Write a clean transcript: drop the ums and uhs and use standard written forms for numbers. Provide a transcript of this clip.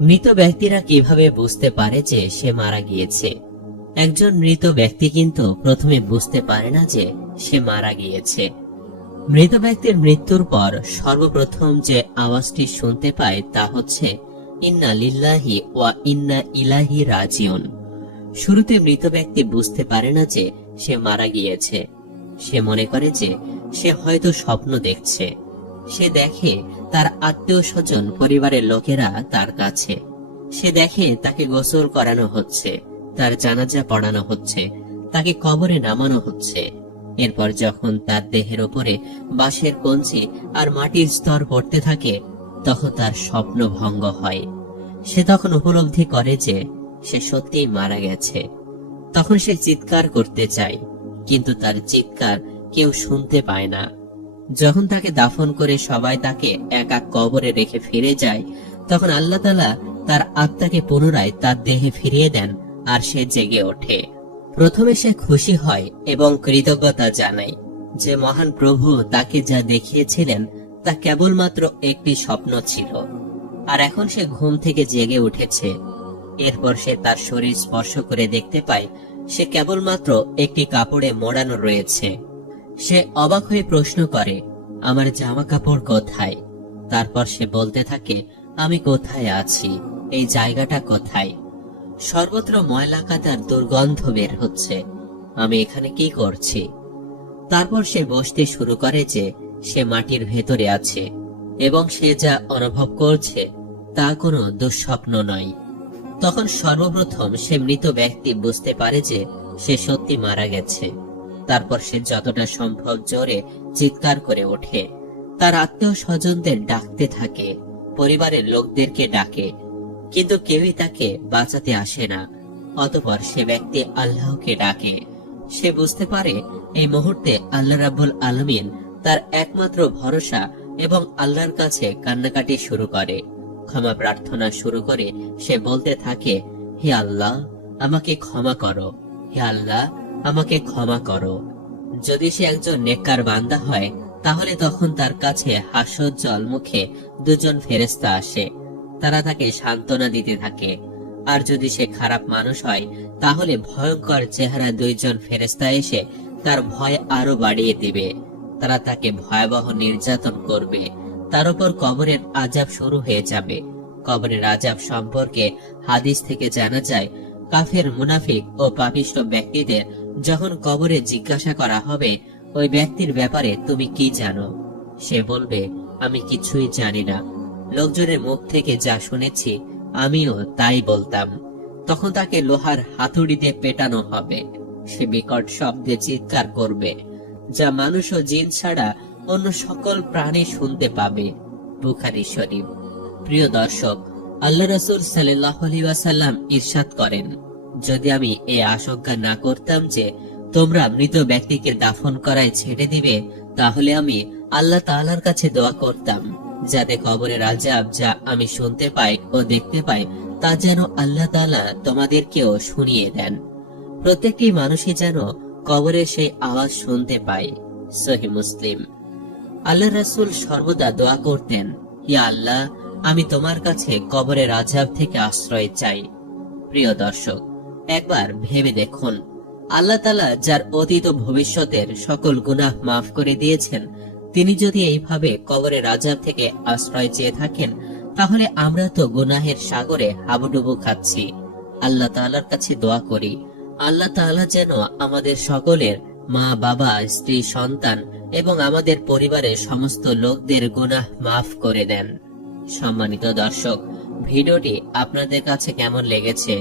মৃত ব্যক্তিরা কিভাবে বুঝতে পারে যে সে মারা গিয়েছে? একজন মৃত ব্যক্তি কিন্তু প্রথমে বুঝতে পারে না যে সে মারা গিয়েছে। মৃত ব্যক্তির মৃত্যুর পর সর্বপ্রথম যে আওয়াজটি শুনতে পায় তা হচ্ছে ইন্না লিল্লাহি ওয়া ইন্না ইলাইহি রাজিউন। শুরুতে মৃত ব্যক্তি বুঝতে পারে না যে সে মারা গিয়েছে। সে মনে করে যে সে হয়তো স্বপ্ন দেখছে। সে দেখে তার আত্মীয় স্বজন, পরিবারের লোকেরা তার কাছে। সে দেখে তাকে গোসল করানো হচ্ছে, তার জানাজা পড়ানো হচ্ছে, তাকে কবরে নামানো হচ্ছে। এরপর যখন তার দেহের উপরে বাঁশের কঞ্চি আর মাটির স্তর পড়তে থাকে, তখন তার স্বপ্ন ভঙ্গ হয়। সে তখন উপলব্ধি করে যে সে সত্যিই মারা গেছে। তখন সে চিৎকার করতে চায়, কিন্তু তার চিৎকার কেউ শুনতে পায় না। যখন তাকে দাফন করে সবাই তাকে একা কবরে রেখে ফিরে যায়, তখন আল্লাহ তাআলা তার আত্মাকে পুনরায় তার দেহে ফিরিয়ে দেন আর সে জেগে ওঠে। প্রথমে সে খুশি হয় এবং কৃতজ্ঞতা জানায় যে মহান প্রভু তাকে যা দেখিয়েছিলেন তা কেবলমাত্র একটি স্বপ্ন ছিল, আর এখন সে ঘুম থেকে জেগে উঠেছে। এরপর সে তার শরীর স্পর্শ করে দেখতে পায় সে কেবলমাত্র একটি কাপড়ে মোড়ানো রয়েছে। সে অবাক হয়ে প্রশ্ন করে, আমার জামা কাপড় কোথায়? তারপর সে বলতে থাকে, আমি কোথায় আছি? এই জায়গাটা কোথায়? সর্বত্র ময়লা কাদার দুর্গন্ধ বের হচ্ছে। আমি এখানে কি করছি? তারপর সে বসতে শুরু করে যে সে মাটির ভেতরে আছে এবং সে যা অনুভব করছে তা কোনো দুঃস্বপ্ন নয়। তখন সর্বপ্রথম সে মৃত ব্যক্তি বুঝতে পারে যে সে সত্যি মারা গেছে। তারপর সে যতটা সম্ভব জোরে চিৎকার করে ওঠে। তার আত্মীয় স্বজনদের ডাকতে থাকে, পরিবারের লোকদেরকে ডাকে, কিন্তু কেউই তাকে বাঁচাতে আসে না। অতঃপর সে ব্যক্তি আল্লাহকে ডাকে। সে বুঝতে পারে এই মুহূর্তে আল্লাহ রাব্বুল আলামিন তার একমাত্র ভরসা এবং আল্লাহর কাছে কান্নাকাটি শুরু করে, ক্ষমা প্রার্থনা শুরু করে। সে বলতে থাকে, হে আল্লাহ, আমাকে ক্ষমা করো। হে আল্লাহ, আমাকে ক্ষমা করো। যদি সে একজন নেককার বান্দা হয়, তাহলে তখন তার কাছে হাস্যোজ্জ্বল মুখে দুজন ফেরেশতা আসে। তারা তাকে সান্ত্বনা দিতে থাকে। আর যদি সে খারাপ মানুষ হয়, তাহলে ভয়ঙ্কর চেহারা দুইজন ফেরেশতা এসে তার ভয় আরো বাড়িয়ে দিবে। তারা তাকে ভয়াবহ নির্যাতন করবে। তার উপর কবরের আযাব শুরু হয়ে যাবে। কবরের আযাব সম্পর্কে হাদিস থেকে জানা যায়, কাফের, মুনাফিক ও পাপিষ্ঠ ব্যক্তিদের যখন কবরে জিজ্ঞাসা করা হবে, ওই ব্যক্তির ব্যাপারে তুমি কি জানো? সে বলবে, আমি কিছুই জানি না। লোকজনের মুখ থেকে যা শুনেছি আমিও তাই বলতাম। তখন তাকে লোহার হাতুড়িতে পেটানো হবে। সে বিকট শব্দে চিৎকার করবে, যা মানুষ ও জিন ছাড়া অন্য সকল প্রাণী শুনতে পাবে। বুখারী শরীফ। প্রিয় দর্শক, আল্লাহ রাসূল সাল্লাল্লাহু আলাইহি ওয়াসাল্লাম ইরশাদ করেন, যদি আমি এই আশঙ্কা না করতাম যে তোমরা মৃত ব্যক্তিকে দাফন করায় ছেড়ে দিবে, তাহলে আমি আল্লাহ তাআলার কাছে দোয়া করতাম যাতে কবরের আযাব যা আমি শুনতে পাই ও দেখতে পাই তা যেন আল্লাহ তাআলা তোমাদেরকেও শুনিয়ে দেন। প্রত্যেকটি মানুষই যেন কবরের সেই আওয়াজ শুনতে পায়। সহিহ মুসলিম। আল্লাহ রাসূল সর্বদা দোয়া করতেন, ইয়া আল্লাহ, আমি তোমার কাছে কবরের আযাব থেকে আশ্রয় চাই। প্রিয় দর্শক, একবার ভেবে দেখুন, আল্লাহ তাআলা যার অতীত ও ভবিষ্যতের সকল গুনাহ মাফ করে দিয়েছেন, তিনি যদি এইভাবে কবরের আযাব থেকে আশ্রয় চেয়ে থাকেন, তাহলে আমরা তো গুনাহের সাগরে হাবুডুবু খাচ্ছি। আল্লাহ তাআলার কাছে দোয়া করি, আল্লাহ তাআলা যেন আমাদের সকলের, মা, বাবা, স্ত্রী, সন্তান এবং আমাদের পরিবারের সমস্ত লোকদের গুনাহ মাফ করে দেন। সম্মানিত দর্শক, ভিডিওটি আপনাদের কাছে কেমন লেগেছে